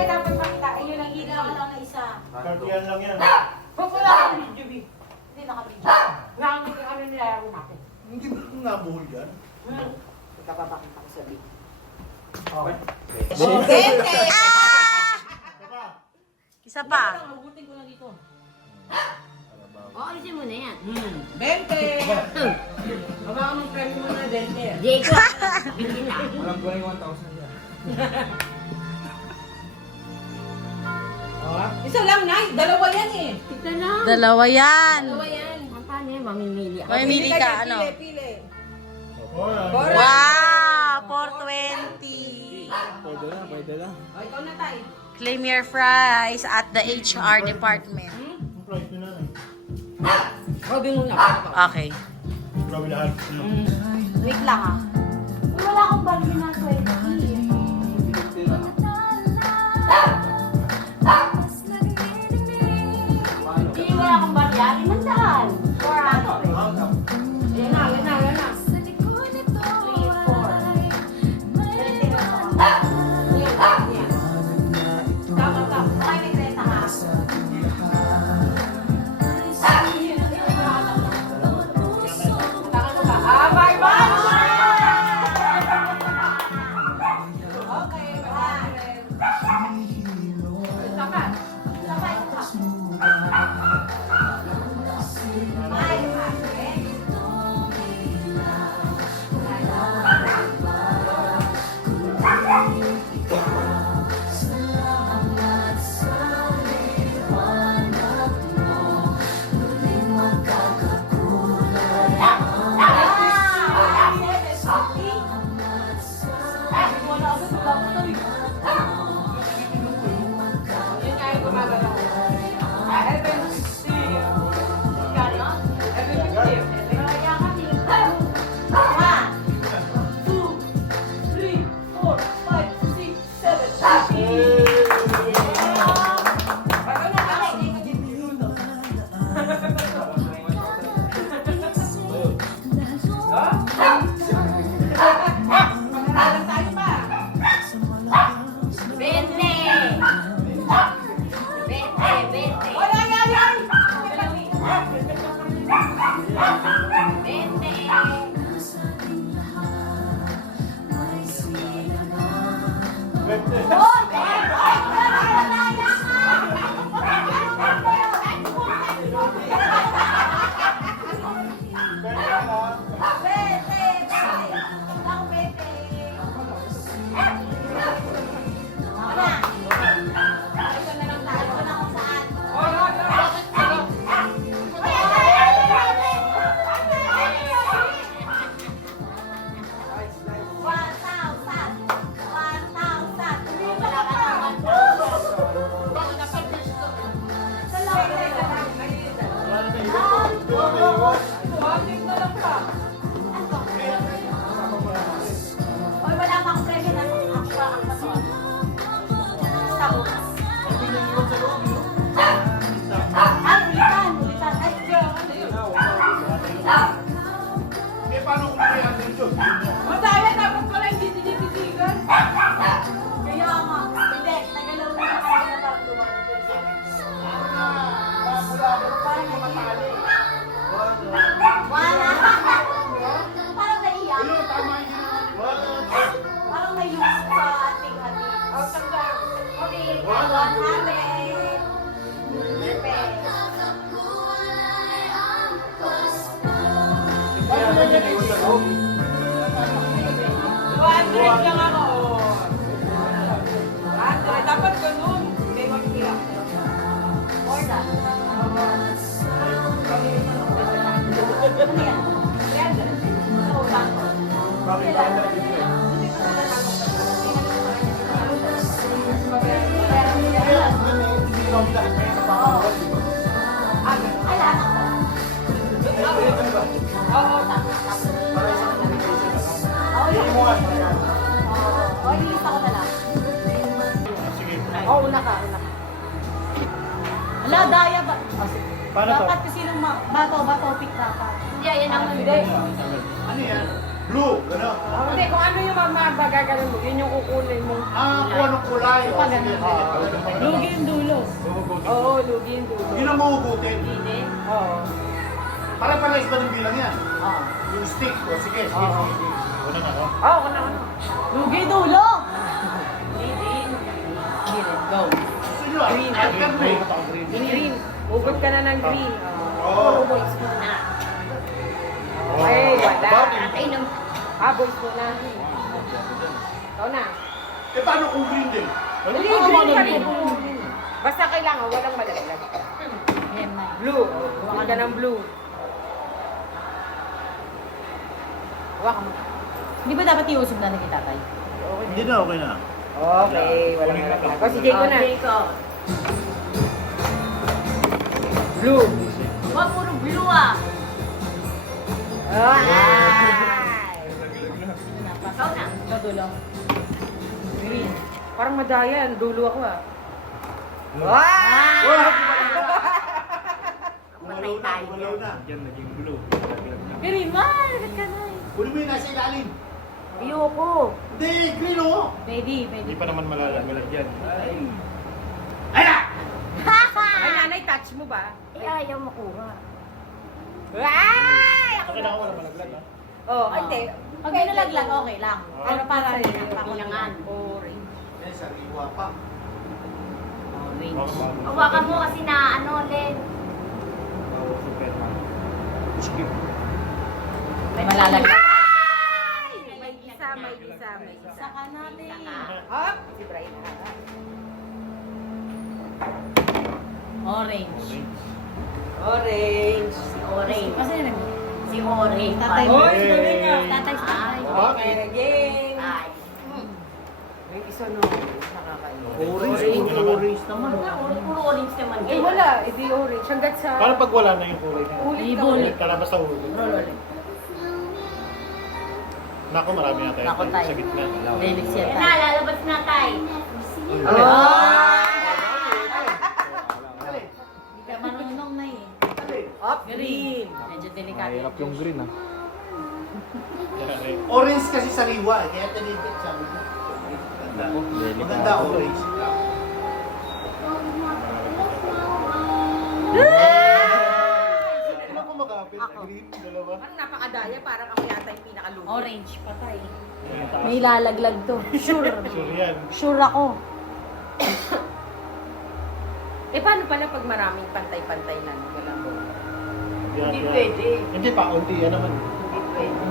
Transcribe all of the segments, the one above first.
ka dapat makita. Ayun, nakita ko lang na isa. Kartiyan lang yan. Huwag wala ka video, B. Hindi naka-video. Nakakita yung ano nilalaro natin. Hindi mo nabuhol yan. Ipapapakita ko sa video. Okay. Bente! Isa pa. Mabutin ko lang dito. O, alisin mo na yan. 20! Baka mong premyo mo na 20. Diego, bitin na. Walang ko yung 1,000 yan. Isa lang, Nay. Dalawa yan eh. Ito na. Dalawa yan. Dalawa yan. Paano yan? Mamimili ako. Mamimili ka, ano? Pili. Wow! 420. Pwede na, pwede na. O, ikaw na, Tay. Claim your prize at the HR department. Ang price nyo na. Sabi mo na. Okay. Grabe lahat. Wait lang ah. Uy, wala akong bali na 20. Hindi, wala akong bali. 500. 400. Yan na, yan na, yan na. 3, 4. Tama, tama. Ay, may kreta ha. Tama ka. Ah, bye-bye! Okay, bye. Isa pa. Isa pa, isa pa. Dapat ganun. May magkira. Or that. Una ka. Ala, daya ba? Paano to? Dapat kasi nung bato, pick dapat. Hindi, yan ang Hindi. Ano yan? Blue, gano'n. Hindi, kung ano yung magagano'n mo, yun yung kukunin mo. Kung anong kulay. O, sige, sige. Lugi yung dulo. Oo, lugi yung dulo. Yun ang mahugutin. Oo. Para-parais ba ng bilang yan? Oo. Yung stick. O, sige, sige. Una na ako. Oo, kung ano. Lugi dulo! Go. Gusto nyo ah? Green. Alcam na eh. Green. Hugot ka na ng green. Oo. Boys mo na. Okay, wala. Atay ng... Boys mo na. Ikaw na. Eh, paano kung green din? Hindi, green ka rin. Basta kailangan, walang malalaglag. Blue. Huwag ka ng blue. Huwag ka mo. Hindi ba dapat iusog na ng itatay? Hindi na, okay na. Okay, walang malalaglag. O, si Jayco na. Blue. Huwag puro blue ah! Ikaw na. Ikaw dulo. Green. Parang madaya. Dulo ako ah. Matay tayo. Walaw na. Yan, naging blue. Green man! Lagat ka na eh. Kunin mo yung nasa ilalim. Ayoko. Hindi, green oh. Pwede. Hindi pa naman malalaglag yan. Ay na! Ay, nanay, touch mo ba? Eh, ayaw makuha. Ay! Sa akin ako wala malaglag ha. Oh, hindi. Pag may nalaglag, okay lang. Pero para sa'yo, rin ang pakulangan. Orange. Eh, sariwa pa. Orange. Hawakan mo kasi na ano, Len. Superman. Skip. May malalaglag. May isa, may isa, may isa. Saka natin. Hop! Si Brian na. Orange. Orange. Si Orange. Kasi nag... Si Orange. Tatay mo. Orange na rin ah. Tatay sa tatay. Okay, again. Ay. May isa no. Nakakain. Orange, orange naman. Puro orange naman. Eh wala, hindi orange. Hanggat sa... Paano pag wala na yung kulay na yun? Ulit na Ulit. ulit. Ka na basta huli. Roll ulit. Naku, marami na tayo. Naku, tayo. Sa gitna. Felix yan Yan na, tayo. lalabas na tayo. Hindi ka marunong na eh. Up, green. Medyo delikado. Mahirap yung green ha. Orange kasi sariwa eh. Kaya tinipid sabi ko. Maganda orange. Ano ko magkapit? Green, dalawa. Parang napakadaya, parang ako yata yung pinakalugi. Orange, patay. Ayan, taas. May lalaglag to. Sure. Sure yan. Sure ako. Eh paano pala pag maraming pantay-pantay na? Walang bola? Yan, Hindi yan. pwede. Hindi pa, unti yan naman.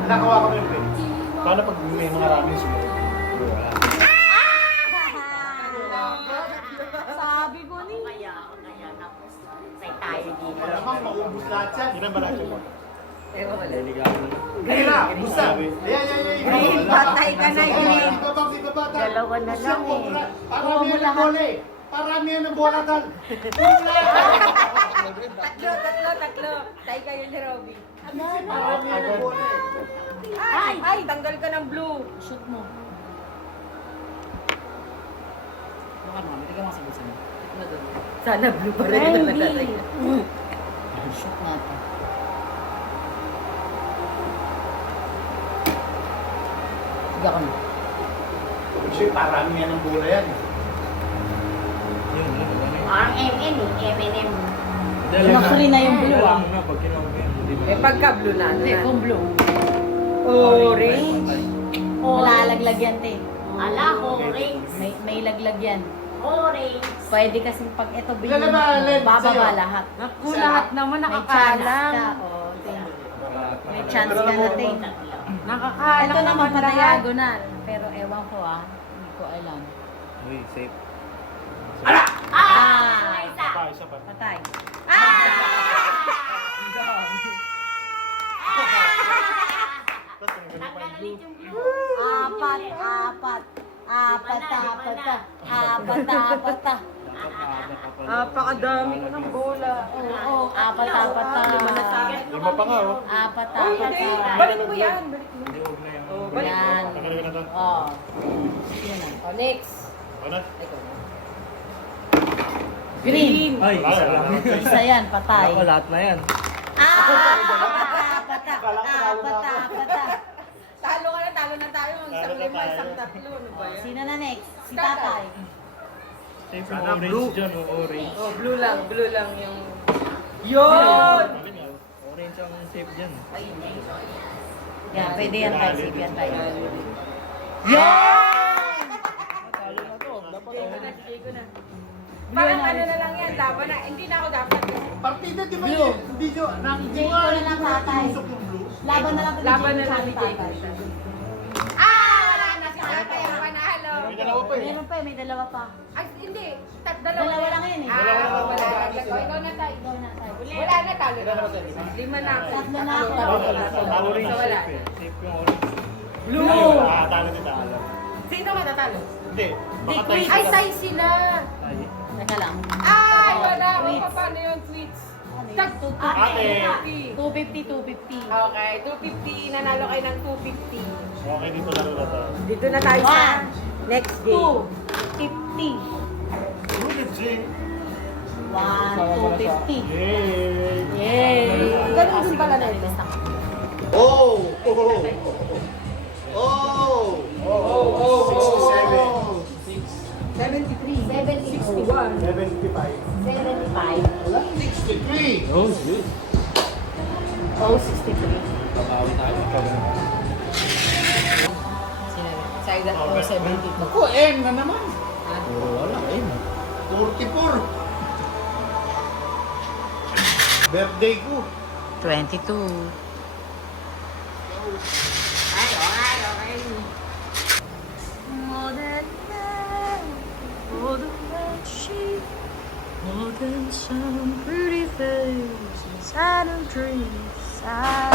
Nakawa ko yung pin. Paano pag may mga raming sumunod? Wala. Sabi ko ni. Kaya tapos say tayo dito. Malamang maubos lahat yan. Ilan ba natin mo? Eh wala. Green na, busa. Ayan. Green, patay ka na, green. Ibaba. Dalawa na lang eh. Parami yan ng bola eh. Parami yan ng bola tal. Tatlo. Tayo kayo ni Robby. Parami yan ng bola eh. Ay, tanggal ka ng blue. Shoot mo. Baka naman, hindi ka masagot sa'yo. Sana blue pa rin. Shoot natin. Sige ako na. Kasi parami yan ng bola yan. Parang MN eh, M&M. Free na yung blue ah. Pag kinawag yan, hindi Eh pagka blue na. Hindi, kung blue. Orange. Malalaglag yan, te. Ala, orange. May laglag yan. Orange. Pwede kasi pag ito Ilan na ba, Len, bababa sa'yo? lahat. Naku, lahat naman May chance ka. nakakalang. Oh, te. May chance ka na, te. Nakakalang Ito naman pa lahat. diagonal. Pero ewan ko ah. Hindi ko alam. Uy, safe. Ah! Isa. Isa pa. Patay. Tanggal ulit yung blue. Apat. Napakadami ko ng bola. Oo, apat. Lima na sa akin. Lima pa nga oh. Apat. Uy, hindi. Balik mo yan. Balik mo. Hindi, huwag na yan. Oh, balik mo. Yan. Tagalagin na to. Oh. Yun na. Oh, next. Ano? Green. Ay, isa lang. Isa yan, patay. Ako, lahat na yan. Apat. Talo talo na tayo. Ang isang Talo na lima, tayo. isang tatlo. Ano ba yan? Sino na next? Si tatay. Safe yung Sana orange blue. dyan, orange. Oh, blue lang yung... Yun! Sabi niya, orange ang safe dyan. Yan, pwede yan tayo. Safe yan tayo. Talo na to. Dapat Sige ko na. Parang ano na lang yan, laban na. Hindi na ako dapat. Partida, di ba? Blue. Hindi nyo, Jay ko na lang tatay. tinusok yung blue. Laban na lang kay Laban na Jay lang ni tsaka Jay. tatay. Wala na si tatay ang panalo. May dalawa pa eh. Meron pa, may dalawa pa. Ay, hindi. Dalawa lang yan eh. Wala na tayo. Ikaw na tayo. Ikaw na tayo. Wala na talo na. Lima na ako. Tatlo na ako. Talo rin So, yung wala. safe eh. Safe yung orange. Blue! Talo din talo. Sino matatalo? Hindi. Baka tayo Ay, sila. size sila. Ay. Teka lang. Ay, wala. Tweets. Paano yung tweets? Ano Tag yun? Ate. 250. Okay, 250. Nanalo kayo ng 250. Okay, dito laro na tayo. Dito na tayo sa One. next game. 250. Good, Jay. 250. Yay! Yay! Ganun din pala na ito. Oh! Oh! Oh! Oh, 67. 61. 75. 63. Oh, good. Oh, 63. Babawi tayo. Side at 472. Ako, M na naman. Puro wala, eh. 44. Birthday ko. 22. Ay, okay. More than man, more than sheep, more than some pretty faces and dreams. I